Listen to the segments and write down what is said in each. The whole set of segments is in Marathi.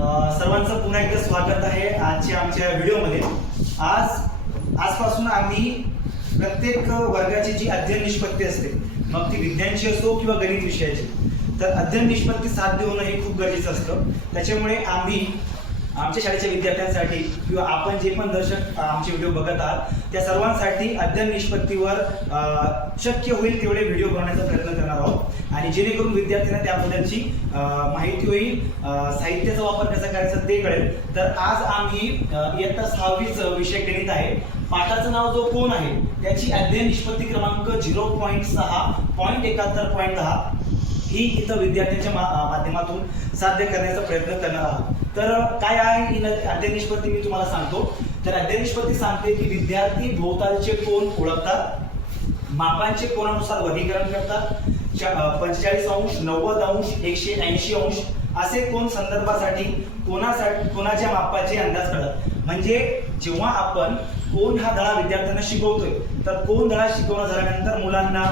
सर्वांचं पुन्हा एकदा स्वागत आहे आजच्या आमच्या व्हिडिओमध्ये. आज आजपासून आम्ही प्रत्येक वर्गाची जी अध्ययन निष्पत्ती असते मग ती विज्ञानची असो किंवा गणित विषयाची तर अध्ययन निष्पत्ती साध्य होणं हे खूप गरजेचं असतं. त्याच्यामुळे आम्ही आमच्या शाळेच्या विद्यार्थ्यांसाठी किंवा आपण जे पण दर्शक आमचे व्हिडिओ बघत आहात त्या सर्वांसाठी अध्ययन निष्पत्तीवर शक्य होईल तेवढे व्हिडिओ बनवण्याचा प्रयत्न करणार आहोत. आणि जेणेकरून विद्यार्थ्यांना त्याबद्दलची माहिती होईल साहित्याचा वापर कसा करायचा ते कळेल. तर आज आम्ही इयत्ता सहावीच विषय गणित आहे. पाठाचं नाव जो कोण आहे त्याची अध्ययन निष्पत्ती क्रमांक झिरो पॉईंट सहा पॉईंट एकाहत्तर पॉईंट दहा. ही इथं विद्यार्थ्यांच्या मा- माध्यमातून साध्य करण्याचा प्रयत्न करणार आहोत. तर काय आहे? ही न- मी तुम्हाला सांगतो. तर अध्यानिष्पत्ती सांगते की विद्यार्थी भोवतालचे कोण ओळखतात? मापांचे कोणानुसार वर्गीकरण करतात? पंचेचाळीस अंश नव्वद अंश एकशे ऐंशी अंश असे कोण संदर्भासाठी कोणासाठी कोणाच्या मापाचे अंदाज करतात म्हणजे जेव्हा आपण कोण हा धडा विद्यार्थ्यांना शिकवतोय तर कोण धडा शिकवणं झाल्यानंतर मुलांना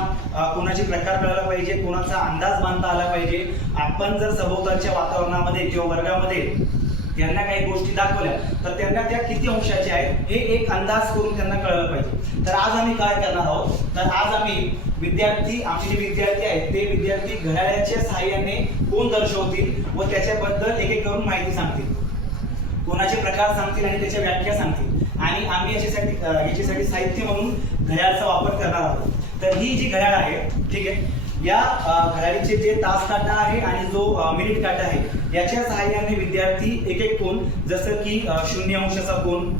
कोणाचे प्रकार कळायला पाहिजे कोणाचा अंदाज बांधता आला पाहिजे. आपण जर सभोवतालच्या वातावरणामध्ये किंवा वर्गामध्ये त्यांना काही गोष्टी दाखवल्या तर त्यांना त्या किती अंशाच्या आहेत हे एक अंदाज करून त्यांना कळलं पाहिजे. तर आज आम्ही काय करणार आहोत? तर आज आम्ही विद्यार्थी आमचे जे विद्यार्थी आहेत ते विद्यार्थी घड्याळ्याच्या सहाय्याने कोण दर्शवतील व त्याच्याबद्दल एक एक करून माहिती सांगतील. कोणाचे प्रकार सांगतील आणि त्याच्या व्याख्या सांगतील. आणि आम्ही याच्यासाठी याच्यासाठी साहित्य म्हणून घड्याळचा वापर करणार आहोत. तर ही जी घड्याळ आहे ठीक आहे या घड्याळीचे जे तास काटा आहे आणि जो मिनिट काटा आहे याच्या सहाय्याने विद्यार्थी एक एक कोण जसं की शून्य अंशाचा कोण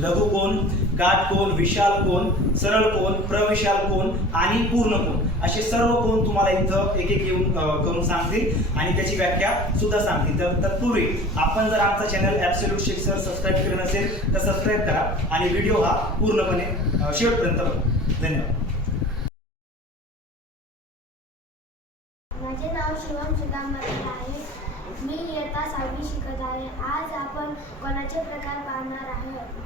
लघु कोण काट कोण विशाल कोण सरळ कोण प्रविशाल कोण आणि पूर्ण कोण? असे सर्व कोण तुम्हाला इथं एक एक येऊन करून सांगतील आणि त्याची व्याख्या सुद्धा सांगतील. तर तत्पूर्वी आपण जर आमचा चॅनल ॲब्सोल्यूट शिक्षण सबस्क्राईब केलं नसेल तर सबस्क्राईब करा आणि व्हिडिओ हा पूर्णपणे शेवटपर्यंत बघा. धन्यवाद. माझे नाव शिवम सुदाम आहे. मी इयत्ता सहावी शिकत आहे. आज आपण कोणाचे प्रकार पाहणार आहोत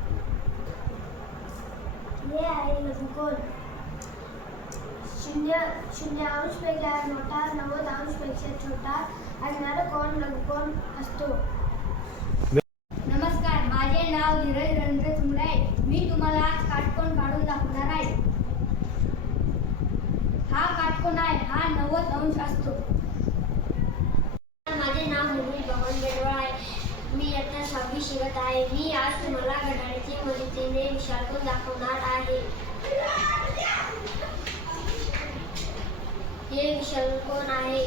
हे आहे लघुकोण शून्य शून्य अंशपेक्षा मोठा नव्वद अंशपेक्षा छोटा असणारा कोण लघुकोण असतो? नमस्कार माझे नाव धीरज रवींद्र चुमडे आहे. मी तुम्हाला आज काटकोण काढून दाखवणार आहे. हा काटकोण आहे हा नव्वद अंश असतो. मी नाव बेडवा आहे मी इयत्ता सहावी शिकत आहे. मी आज तुम्हाला घड्याळीचे मदतीने विशालकोन दाखवणार आहे. हे विशालकोन आहे?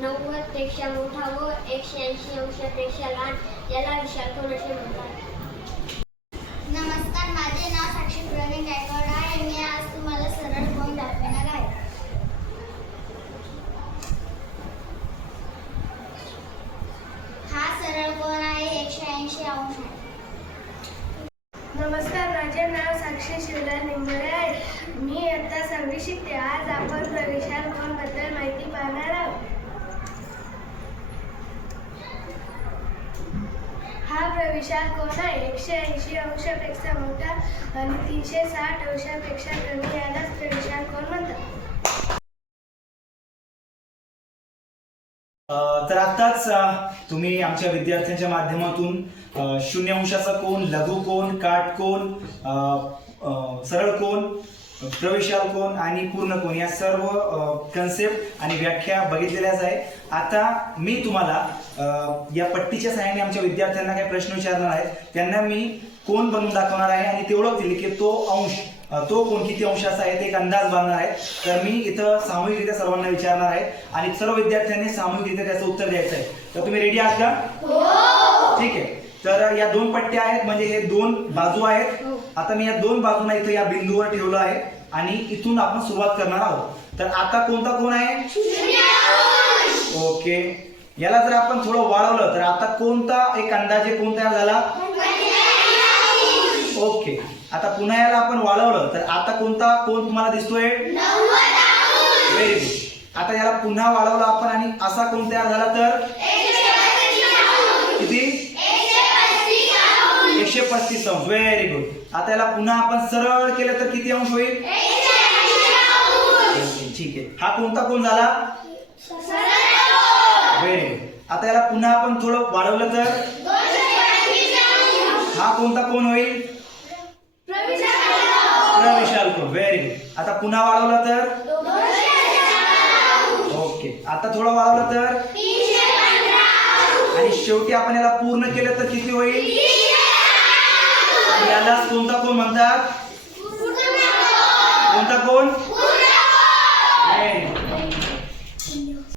नव्वदपेक्षा मोठा व एकशे ऐंशी अंशापेक्षा लहान. याला विशालकोन असे म्हणतात नमस्कार माझे नाव साक्षी प्रवीण गायकवाड आहे मी आज तुम्हाला सरळ कोण दाखवणार आहे हा सरळ कोण आहे एकशे ऐंशी अंश आहे नमस्कार माझे नाव साक्षी शिवला निंबळे आहे. मी आता सहावी शिकते. आज आपण विशाल बद्दल माहिती पाहणार आहोत. हा प्रविशाल कोण आहे? एकशे ऐंशी अंशापेक्षा मोठा आणि तीनशे साठ अंशापेक्षा कमी यालाच प्रविशाल कोण म्हणतात? तर आत्ताच तुम्ही आमच्या विद्यार्थ्यांच्या माध्यमातून शून्य अंशाचा कोण लघु कोण काट कोण अ, सरळ कोण प्रवेशाल कोण आणि पूर्ण कोण या सर्व कन्सेप्ट आणि व्याख्या बघितलेल्याच आहे आता मी तुम्हाला या पट्टीच्या सहाय्याने आमच्या विद्यार्थ्यांना काही प्रश्न विचारणार आहेत. त्यांना मी कोण बनवून दाखवणार आहे आणि ते ओळखतील की तो अंश तो कोण किती अंशाचा आहे ते एक अंदाज बांधणार आहे तर मी इथं सामूहिकरित्या सर्वांना विचारणार आहे आणि सर्व विद्यार्थ्यांनी सामूहिकरित्या त्याचं उत्तर द्यायचं आहे. तर तुम्ही रेडी आहात का? ठीक आहे. तर या दोन पट्ट्या आहेत म्हणजे हे दोन बाजू आहेत. आता मी या दोन बाजूंना इथं या बिंदूवर ठेवलं आहे. आणि इथून आपण सुरुवात करणार आहोत. तर आता कोणता कोण आहे? ओके. याला जर आपण थोडं वाढवलं तर आता कोणता एक अंदाजे कोण तयार झाला? ओके. आता पुन्हा याला आपण वाढवलं तर आता कोणता कोण तुम्हाला दिसतोय? व्हेरी गुड आता याला पुन्हा वाढवलं आपण आणि असा कोण तयार झाला तर? किती? एकशे पस्तीस अंश. व्हेरी गुड आता याला पुन्हा आपण सरळ केलं तर किती अंश होईल? हा कोणता कोण झाला? व्हेरी गुड आता याला पुन्हा आपण थोडं वाढवलं तर? हा कोणता कोण होईल? प्रविशाल कोण व्हेरी गुड आता पुन्हा वाढवला तर? ओके आता थोडं वाढवलं तर? आणि शेवटी आपण याला पूर्ण केलं तर किती होईल? याला यालाच कोणता कोण म्हणतात?